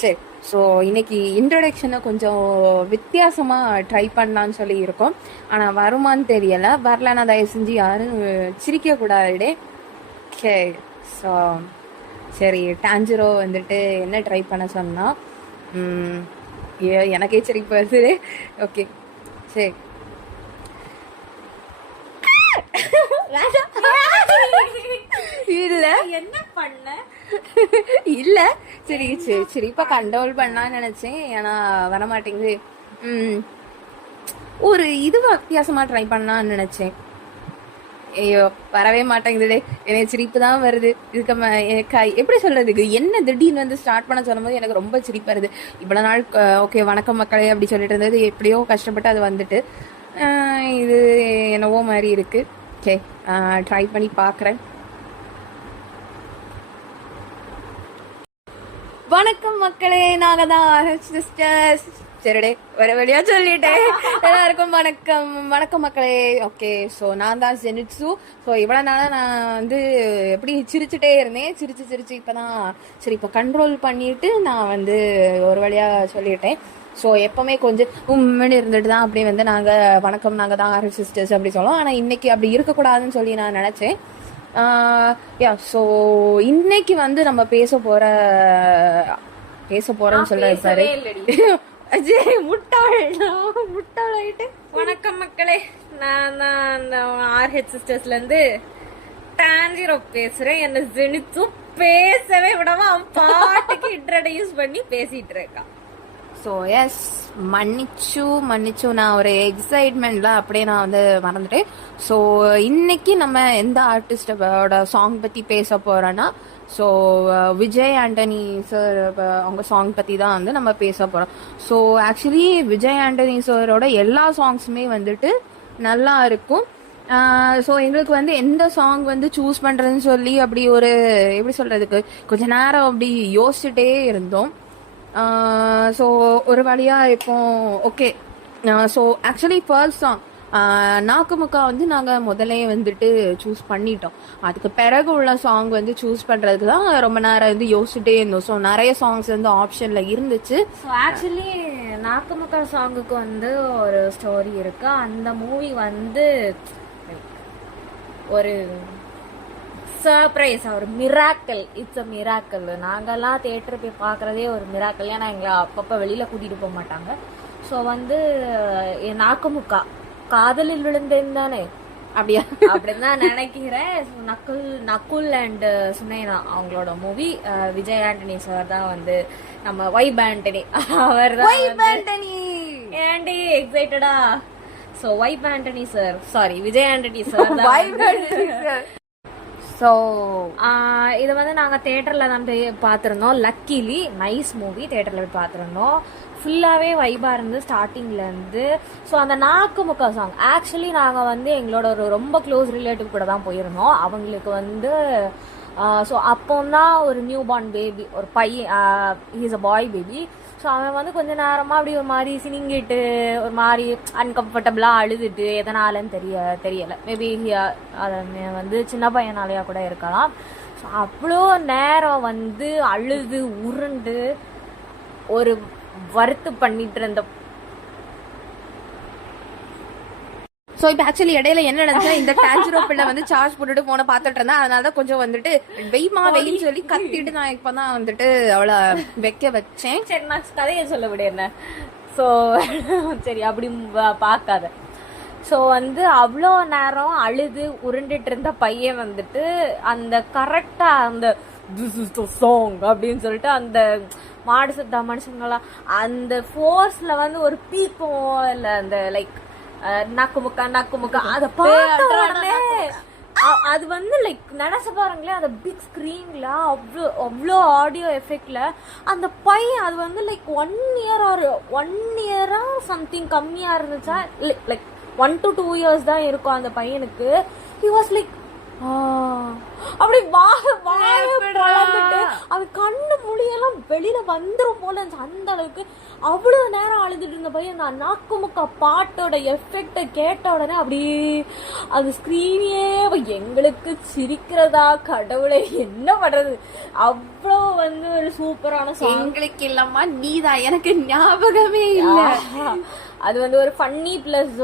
சரி, ஸோ இன்னைக்கு இன்ட்ரடக்ஷனை கொஞ்சம் வித்தியாசமாக ட்ரை பண்ணலான்னு சொல்லி இருக்கோம். ஆனால் வருமானு தெரியலை. வரலன்னா தயவு செஞ்சு யாரும் சிரிக்கக்கூடாது. ஓகே, ஸோ சரி, டான்ஜிரோ வந்துட்டு என்ன ட்ரை பண்ண சொன்னால் எனக்கே சிரிப்பு வருது. ஓகே சரி, இல்ல என்ன பண்ண இல்ல சரி சரி சரி இப்ப கண்ட்ரோல் பண்ணலான்னு நினைச்சேன். ஏன்னா வரமாட்டேங்குது. ஒரு இது வித்தியாசமா ட்ரை பண்ணலான்னு நினைச்சேன். ஐயோ வரவே மாட்டேங்குது. எனக்கு சிரிப்பு தான் வருது. இதுக்கு எப்படி சொல்றதுக்கு, என்ன திடீர்னு வந்து ஸ்டார்ட் பண்ண சொல்லும் போது எனக்கு ரொம்ப சிரிப்பு வருது. இவ்வளவு நாள் ஓகே வணக்கம் மக்களே அப்படி சொல்லிட்டு இருந்தது, எப்படியோ கஷ்டப்பட்டு அது வந்துட்டு இது என்னவோ மாதிரி இருக்கு. ஓகே, ட்ரை பண்ணி பார்க்குறேன். வணக்கம் மக்களே, நாங்க தான் சிஸ்டர்ஸ். சரிடே ஒரு வழியா சொல்லிட்டேன். எல்லாருக்கும் வணக்கம். வணக்கம் மக்களே. ஓகே, ஸோ நான் தான் ஜெனிட்ஸு. ஸோ இவ்வளோ நாளாக நான் வந்து எப்படி சிரிச்சுட்டே இருந்தேன். சிரிச்சு இப்போதான் சரி இப்போ கண்ட்ரோல் பண்ணிட்டு நான் வந்து ஒரு வழியா சொல்லிட்டேன். ஸோ எப்பவுமே கொஞ்சம் உண்மைன்னு இருந்துட்டு தான் அப்படி வந்து நாங்கள் வணக்கம் நாங்கள் தான் ஆர்எஃப் சிஸ்டர்ஸ் அப்படி சொல்லுவோம். ஆனால் இன்னைக்கு அப்படி இருக்கக்கூடாதுன்னு சொல்லி நான் நினச்சேன். யா, ஸோ இன்னைக்கு வந்து நம்ம பேச போறோம்னு சொல்ல சாரு முட்டாள் ஆயிட்டு. வணக்கம் மக்களே, நான் தான் அந்த ஆர்ஹெச் சிஸ்டர்ஸ்ல இருந்து டான்ஜிரோ பேசுறேன். என்ன ஜெனித்து பேசவே விடாம அவன் பாட்டுக்கு இன்ட்ரடியூஸ் பண்ணி பேசிட்டு இருக்கான். ஸோ எஸ், மன்னிச்சு நான் ஒரு எக்ஸைட்மெண்ட்ல அப்படியே நான் வந்து மறந்துட்டேன். ஸோ இன்னைக்கு நம்ம எந்த ஆர்டிஸ்டோட சாங் பத்தி பேச போறோம்னா, ஸோ விஜய் ஆண்டனி சார் அவங்க சாங் பத்தி தான் வந்து நம்ம பேச போறோம். ஸோ ஆக்சுவலி விஜய் ஆண்டனி சாரோட எல்லா சாங்ஸுமே வந்துட்டு நல்லா இருக்கும். ஸோ எங்களுக்கு வந்து எந்த சாங் வந்து சூஸ் பண்றதுன்னு சொல்லி அப்படி ஒரு எப்படி சொல்றதுக்கு கொஞ்ச நேரம் அப்படி யோசிச்சுட்டே இருந்தோம். ஸோ ஒரு வழியா இப்போ okay. So actually first song Nakka Mukka வந்து நாங்கள் முதலே வந்துட்டு சூஸ் பண்ணிட்டோம். அதுக்கு பிறகு உள்ள சாங் வந்து சூஸ் பண்ணுறதுக்கு தான் ரொம்ப நேரம் வந்து யோசிச்சுட்டே இருந்தோம். ஸோ நிறைய சாங்ஸ் வந்து ஆப்ஷனில் இருந்துச்சு. ஸோ ஆக்சுவலி நாக்குமுக்கா சாங்குக்கு வந்து ஒரு ஸ்டோரி இருக்கு. அந்த மூவி வந்து ஒரு சர்ப்ரைஸ், ஒரு மிராக்கல். It's a miracle. நாங்கெல்லாம் தியேட்டர் போய் பார்க்குறதே ஒரு மிராக்கல். ஏன்னா எங்களை அப்பப்போ வெளியில் கூட்டிகிட்டு போக மாட்டாங்க. ஸோ வந்து நாக்குமுக்கா காதலில் விழுந்தேன் தானே, அப்படியா அப்படின்னு தான் நினைக்கிறேன். நக்குல் அண்ட் சுனேனா அவங்களோட மூவி. விஜய் ஆண்டனி சார் தான் வந்து நம்ம வைப் ஆண்டனி, அவர் தான் ஏண்டி எக்ஸைட்டடா. So vibe Antony sir, sorry Vijay Antony sir. So இதை வந்து நாங்கள் தேட்டரில் தான் போய் பார்த்துருந்தோம். லக்கிலி நைஸ் மூவி, தேட்டரில் போய் பார்த்துருந்தோம். ஃபுல்லாகவே வைபாக இருந்து ஸ்டார்டிங்லேருந்து. ஸோ அந்த நாக்குமுக்கா சாங் ஆக்சுவலி நாங்கள் வந்து எங்களோட ஒரு ரொம்ப க்ளோஸ் ரிலேட்டிவ் கூட தான் போயிருந்தோம். அவங்களுக்கு வந்து ஸோ அப்போ தான் ஒரு நியூ பார்ன் பேபி, ஒரு பையன், he's a boy baby. So அவன் வந்து கொஞ்ச நேரமாக அப்படி ஒரு மாதிரி சினிங்கிட்டு ஒரு மாதிரி அன்கம்ஃபர்டபுளாக அழுதுட்டு எதனாலன்னு தெரியலை. மேபி அதை வந்து சின்ன பையனாலேயா கூட இருக்கலாம். ஸோ அவ்வளோ நேரம் வந்து அழுது உருண்டு ஒரு வறுத்து பண்ணிட்டு இருந்த. ஸோ இப்போ ஆக்சுவலி இடையில என்ன நடந்துச்சா, இந்த டான்ஜிரோ பிள்ளை வந்து சார்ஜ் போட்டுட்டு போன பார்த்துட்டு இருந்தேன். அதனாலதான் கொஞ்சம் வந்துட்டு வெயின்னு சொல்லி கத்திட்டு நான் இப்பதான் வந்துட்டு அவளை வைக்க வச்சேன். சரி, நான் கதையை சொல்ல விட என்ன. ஸோ சரி அப்படி பார்க்காத. ஸோ வந்து அவ்வளோ நேரம் அழுது உருண்டுட்டு இருந்த பையன் வந்துட்டு அந்த கரெக்டா அந்த திஸ் இஸ் த சாங் அப்படின்னு சொல்லிட்டு அந்த மாடு சுத்தா மனுஷங்களா அந்த ஃபோர்ஸ்ல வந்து ஒரு பீக்கும் இல்லை அந்த லைக் நக்குமுக்கா அதை பார்த்த அது வந்து லைக் நினைச்சு பாருங்களேன், அந்த பிக் ஸ்கிரீன்ல அவ்வளோ ஆடியோ எஃபெக்ட்ல அந்த பையன் அது வந்து லைக் 1 இயரா சம்திங் கம்மியா இருந்துச்சா, லைக் 1 to 2 years தான் இருக்கும் அந்த பையனுக்கு. ஹி வாஸ் லைக் அப்படி வளர்ந்துட்டு அது கண்ணு முடியெல்லாம் வெளியில வந்துரும் போல இருந்துச்சு. அந்த அளவுக்கு அவ்வளவு நேரம் அழுதுட்டு இருந்த பையன் நான் நாக்கு முக்கா பாட்டோட எஃபெக்ட கேட்ட உடனே அப்படியே அது ஸ்கிரீனே எங்களுக்கு சிரிக்கிறதா கடவுளை என்ன பண்றது. அவ்வளோ வந்து ஒரு சூப்பரான சாங். எங்களுக்கு இல்லம்மா நீதான், எனக்கு ஞாபகமே இல்ல. அது வந்து ஒரு ஃபன்னி பிளஸ்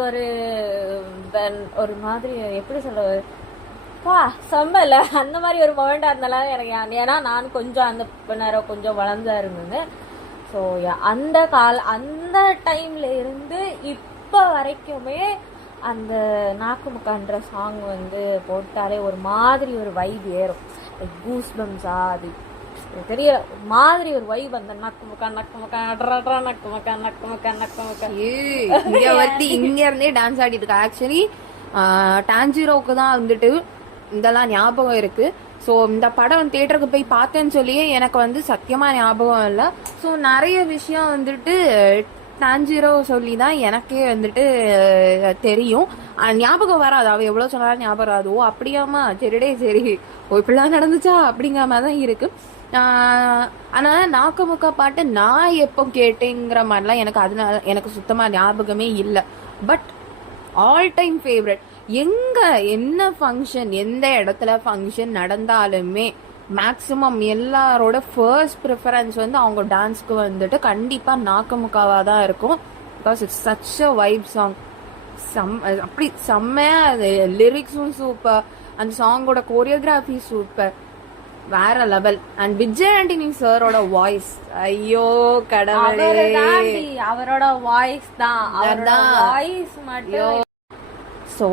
ஒரு மாதிரி எப்படி சொல்றது செம்மல அந்த மாதிரி ஒரு மொமெண்டா இருந்தாலும் எனக்கு. ஏன்னா நான் கொஞ்சம் அந்த நேரம் கொஞ்சம் வளர்ந்தா இருந்தது. ஸோ அந்த டைம்ல இருந்து இப்போ வரைக்குமே அந்த நாக்குமுக்கான்ற சாங் வந்து போட்டாலே ஒரு மாதிரி ஒரு வைப் ஏறும். கூஸ் பம்ஸா அது தெரியல, ஒரு மாதிரி ஒரு வைப். அந்த நக்குமுக்கா நக்குமுக்கா நக்குமுக்கா நக்குமுக்கா நக்குமுக்கா இங்க இருந்தே டான்ஸ் ஆடிட்டு இருக்கா. ஆக்சுவலி டான்ஜிரோவுக்கு தான் வந்துட்டு இதெல்லாம் ஞாபகம் இருக்கு. ஸோ இந்த படம் தியேட்டருக்கு போய் பார்த்தேன்னு சொல்லியே எனக்கு வந்து சத்தியமா ஞாபகம் இல்லை. ஸோ நிறைய விஷயம் வந்துட்டு டான்ஜிரோ சொல்லி தான் எனக்கே வந்துட்டு தெரியும். ஞாபகம் வராது, அவ எவ்வளவு சொன்னாலும் ஞாபகம் வராது. ஓ அப்படியாமா, சரிடே சரி, ஓ இப்படிலாம் நடந்துச்சா அப்படிங்கிற மாதிரி தான் இருக்கு. ஆனா நாக்குமுக்கா பாட்டு நான் எப்போ கேட்டேங்கிற மாதிரிலாம் எனக்கு அதனால எனக்கு சுத்தமா ஞாபகமே இல்லை. But all time favourite. எங்க என்ன ஃபங்க்ஷன், எந்த இடத்துல ஃபங்க்ஷன் நடந்தாலுமே மேக்சிமம் எல்லாரோட ஃபர்ஸ்ட் ப்ரிஃபரன்ஸ் வந்து அவங்க டான்ஸ்க்கு வந்துட்டு கண்டிப்பா நாக்குமுக்காவா தான் இருக்கும். Because it's such a vibe song. அப்படி செம்மையா, லிரிக்ஸும் சூப்பர், அந்த சாங்கோட கோரியோகிராஃபி சூப்பர், வேற லெவல். அண்ட் விஜய் ஆண்டனி சாரோட வாய்ஸ், ஐயோ கடவுளே, அவரோட வாய்ஸ் தான், அவரோட வாய்ஸ் மட்டும். ஸோ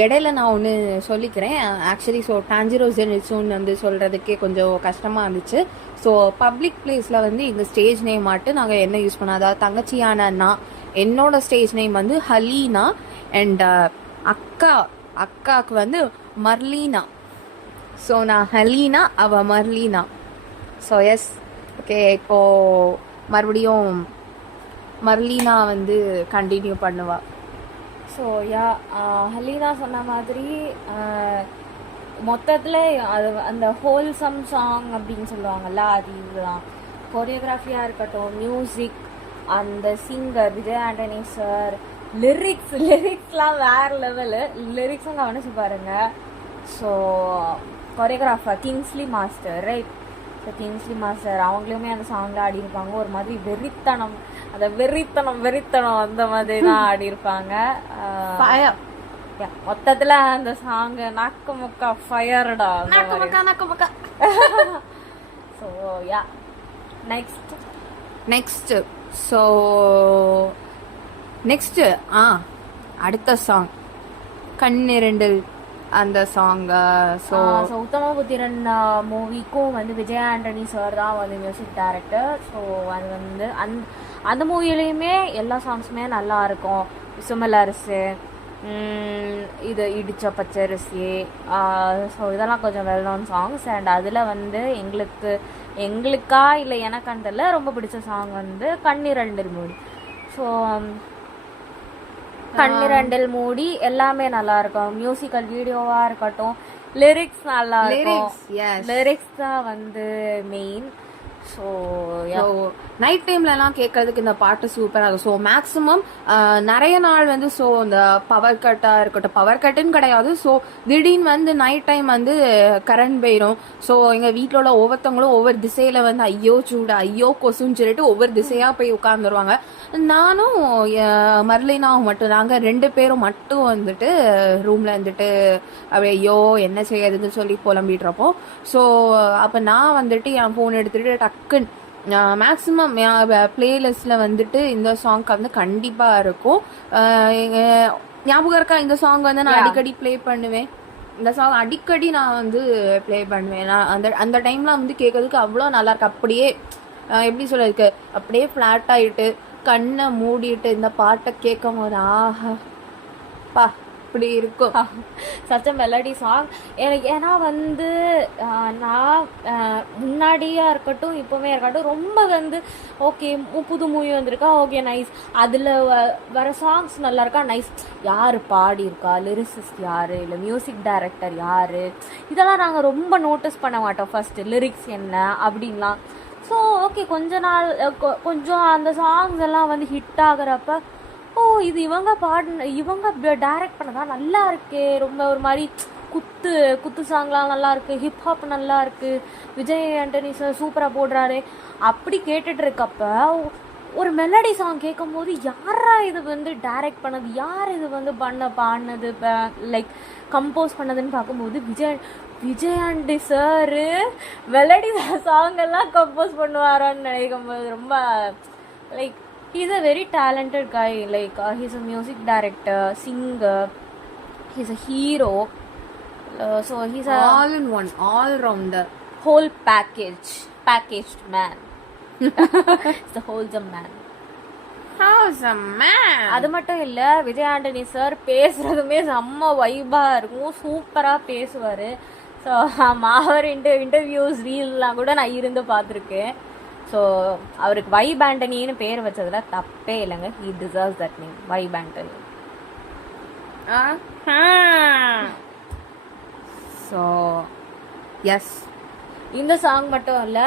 இடையில நான் ஒன்று சொல்லிக்கிறேன். ஆக்சுவலி ஸோ டான்ஜிரோ ஜெனிட்ஸுன்னு வந்து சொல்கிறதுக்கே கொஞ்சம் கஷ்டமாக இருந்துச்சு. ஸோ பப்ளிக் பிளேஸில் வந்து இந்த ஸ்டேஜ் நேம் மட்டும் நாங்கள் என்ன யூஸ் பண்ணோம், அதாவது தங்கச்சியான நான், என்னோட ஸ்டேஜ் நேம் வந்து ஹலீனா, அண்ட் அக்காவுக்கு வந்து மர்லீனா. ஸோ நான் ஹலீனா, அவ மர்லீனா. ஸோ எஸ், ஓகே, இப்போ மறுபடியும் மர்லீனா வந்து கண்டினியூ பண்ணுவா. ஸோ ஹலீனா சொன்ன மாதிரி மொத்தத்தில் அது அந்த ஹோல்சம் சாங் அப்படின்னு சொல்லுவாங்கல்ல, அது இதுதான். கொரியோகிராஃபியாக இருக்கட்டும், மியூசிக், அந்த சிங்கர் விஜய் ஆண்டனி சார், லிரிக்ஸ்லாம் வேற லெவலு. லிரிக்ஸும் கவனிச்சு பாருங்க. So choreographer Kingsley master, right? So Kingsley master அவங்களுமே அந்த சாங்கில் ஆடிருப்பாங்க. ஒரு மாதிரி வெறித்தனம், அந்த வெறித்தனம் அந்த மாதிரி தான் ஆடிருப்பாங்க. மொத்தத்துல அந்த song Nakku Mukka ஃபயர்டா. So yeah, next அடுத்த சாங் கண்ணிரண்டில் அந்த சாங். ஸோ உத்தமபுத்திரன் மூவிக்கும் வந்து விஜய் ஆண்டனி சார் தான் வந்து மியூசிக் டைரக்டர். ஸோ அது வந்து அந்த மூவிலையுமே எல்லா சாங்ஸுமே நல்லா இருக்கும். சுமலரசு, இது இடிச்ச பச்சரிசி, ஸோ இதெல்லாம் கொஞ்சம் வெல் நோன் சாங்ஸ். அண்ட் அதில் வந்து எங்களுக்கா இல்லை எனக்கண்டல ரொம்ப பிடிச்ச சாங் வந்து கண்ணிரண்டில் மூடி. ஸோ கண்ணிரண்டில் மூடி எல்லாமே நல்லா இருக்கும். மியூசிக்கல் வீடியோவா இருக்கட்டும், லிரிக்ஸ் நல்லா இருக்கும். லிரிக்ஸ் தான் வந்து மெயின். ஸோ நைட் டைம்ல எல்லாம் கேட்கறதுக்கு இந்த பாட்டு சூப்பராக இருக்கும். ஸோ மேக்ஸிமம் நிறைய நாள் வந்து ஸோ இந்த பவர் கட்டா இருக்கட்டும், பவர் கட்டுன்னு கிடையாது, ஸோ திடீர்னு வந்து நைட் டைம் வந்து கரண்ட் போயிடும். ஸோ எங்க வீட்டில் உள்ள ஒவ்வொருத்தவங்களும் ஒவ்வொரு திசையில வந்து ஐயோ சூடு, ஐயோ கொசுன்னு சொல்லிட்டு ஒவ்வொரு திசையா போய் உட்காந்துருவாங்க. நானும் மர்லினாவும் மட்டும், நாங்கள் 2 பேரும் மட்டும் வந்துட்டு ரூம்ல வந்துட்டு அப்படியே ஐயோ என்ன செய்யறதுன்னு சொல்லி புலம்பிட்டுருப்போம். ஸோ அப்போ நான் வந்துட்டு என் ஃபோன் எடுத்துட்டு டக்குன்னு மேக்ஸிமம் பிளேலிஸ்ட்ல வந்துட்டு இந்த சாங் வந்து கண்டிப்பா இருக்கும். ஞாபகம் இருக்கா? இந்த சாங் வந்து நான் அடிக்கடி ப்ளே பண்ணுவேன். இந்த சாங் அடிக்கடி நான் வந்து ப்ளே பண்ணுவேன். நான் அந்த டைம்ல வந்து கேட்கறதுக்கு அவ்வளோ நல்லா இருக்கு. அப்படியே எப்படி சொல்றதுக்கு, அப்படியே ஃபிளாட் ஆயிட்டு கண்ணை மூடிட்டு இந்த பாட்டை கேட்கும் போது ஆஹா பா அப்படி இருக்கும். Such a melody song. எனக்கு ஏன்னா வந்து நான் முன்னாடியா இருக்கட்டும் இப்போவே இருக்கட்டும் ரொம்ப வந்து ஓகே புது மூவி வந்திருக்கா, ஓகே நைஸ், அதில் வர சாங்ஸ் நல்லா இருக்கா, நைஸ், யார் பாடியிருக்கா, லிரிசிஸ்ட் யார், இல்லை மியூசிக் டைரக்டர் யார், இதெல்லாம் நாங்கள் ரொம்ப நோட்டீஸ் பண்ண மாட்டோம் ஃபஸ்ட்டு, லிரிக்ஸ் என்ன அப்படின்லாம். ஸோ ஓகே கொஞ்சம் அந்த சாங்ஸ் எல்லாம் வந்து ஹிட் ஆகிறப்ப ஓ இது இவங்க டைரக்ட் பண்ணதா, நல்லா இருக்கு, ரொம்ப ஒரு மாதிரி குத்து சாங்லாம் நல்லா இருக்கு, ஹிப்ஹாப் நல்லா இருக்கு, விஜய் ஆண்டனி சார் சூப்பராக போடுறாரு அப்படி கேட்டுட்டு இருக்கப்ப ஒரு மெலடி சாங் கேட்கும் போது யாரா இது வந்து டைரக்ட் பண்ணது, யார் இது வந்து பாடினது, லைக் கம்போஸ் பண்ணதுன்னு பார்க்கும்போது Vijay aunty sir melody song எல்லாம் கம்போஸ் பண்ணுவாரான்னு நினைக்கும் போது ரொம்ப like he's a very talented guy, like he's a music director, singer, he's a hero, so he's a all in one, all rounder, whole packaged man. He's a wholesome man. how's a man. அது மட்டும் இல்ல, Vijay Antony sir பேசுறதுமே செம்ம வைபா இருக்கும், சூப்பரா பேசுவாரு. So அவர் interviews ரீல்லாம் கூட நான் இருந்து பார்த்துருக்கேன். ஸோ அவருக்கு வைப் ஆண்டனின்னு பேர் வச்சதுல தப்பே இல்லைங்க. ஹி டிசர்வ்ஸ் தட் நேம், வைப் ஆண்டனி. ஸோ எஸ், இந்த சாங் மட்டும் இல்லை,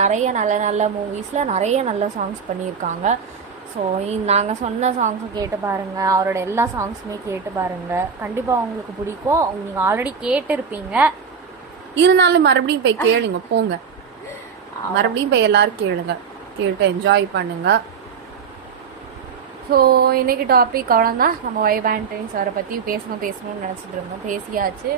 நிறைய நல்ல மூவிஸில் நிறைய நல்ல சாங்ஸ் பண்ணியிருக்காங்க. ஸோ நாங்கள் சொன்ன சாங்ஸும் கேட்டு பாருங்கள், அவரோட எல்லா சாங்ஸுமே கேட்டு பாருங்கள், கண்டிப்பாக உங்களுக்கு பிடிக்கும். நீங்கள் ஆல்ரெடி கேட்டிருப்பீங்க, இருந்தாலும் மறுபடியும் போய் கேளுங்க, போங்க மறுபடியும் போய் எல்லாரும் கேளுங்க, கேட்டு என்ஜாய் பண்ணுங்க. ஸோ இன்னைக்கு டாபிக் அவ்வளோதான். நம்ம வைப் ஆண்டனி சாரை பற்றி பேசணும்னு நினச்சிட்டு இருந்தோம், பேசியாச்சு.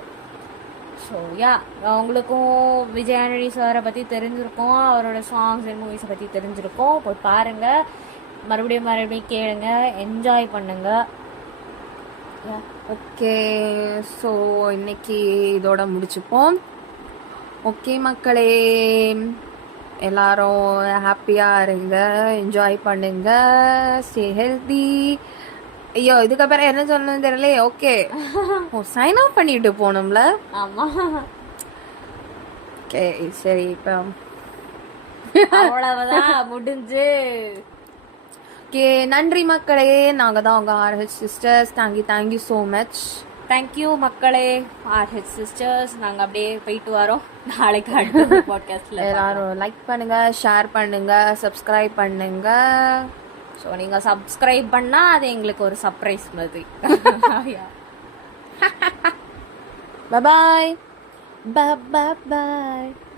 ஸோ யா, உங்களுக்கும் விஜய் ஆண்டனி சாரை பற்றி தெரிஞ்சிருக்கோம், அவரோட சாங்ஸ் அண்ட் மூவிஸை பற்றி தெரிஞ்சிருக்கோம். போய் பாருங்கள், மறுபடியும் கேளுங்க, என்ஜாய் பண்ணுங்க. ஓகே, ஸோ இன்னைக்கு இதோட முடிச்சுப்போம். ஓகே மக்களே, எல்லாரும் ஹாப்பியாக இருங்க, என்ஜாய் பண்ணுங்க, ஸ்டே ஹெல்தி. ஐயோ இதுக்கப்புறம் என்ன சொல்லணும்னு தெரியல. ஓகே, சைன் ஆஃப் பண்ணிட்டு போகணும்ல. ஆமாம், ஓகே சரி, இப்போ அவ்வளவுதான் முடிஞ்சு. ஓகே, நன்றி மக்களே, நாங்கள் தான் உங்கள் RH sisters. Thank you so much. Thank you மக்களே, RH சிஸ்டர்ஸ். நாங்கள் அப்படியே போயிட்டு வரோம், நாளைக்கு அடுத்த பாட்காஸ்ட்ல. எல்லாரும் லைக் பண்ணுங்க, ஷேர் பண்ணுங்க, சப்ஸ்கிரைப் பண்ணுங்க. ஸோ நீங்கள் சப்ஸ்கிரைப் பண்ணால் அது எங்களுக்கு ஒரு சர்ப்ரைஸ் மாதிரி. Bye bye. Bye bye bye.